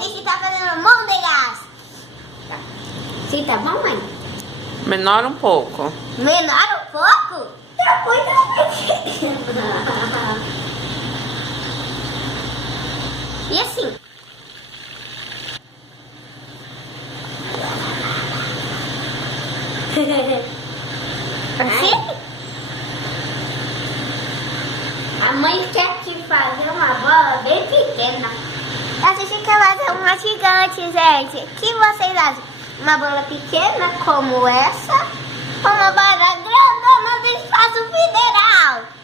gente tá fazendo môndegas. Sim, tá bom, mãe? Menor um pouco. Menor um pouco? Tá muito. E assim? Assim? A mãe quer te fazer uma bola bem pequena. A gente quer fazer uma gigante, gente. O que vocês acham? Uma bola pequena como essa? Ou uma bola grandona do Espaço Federal?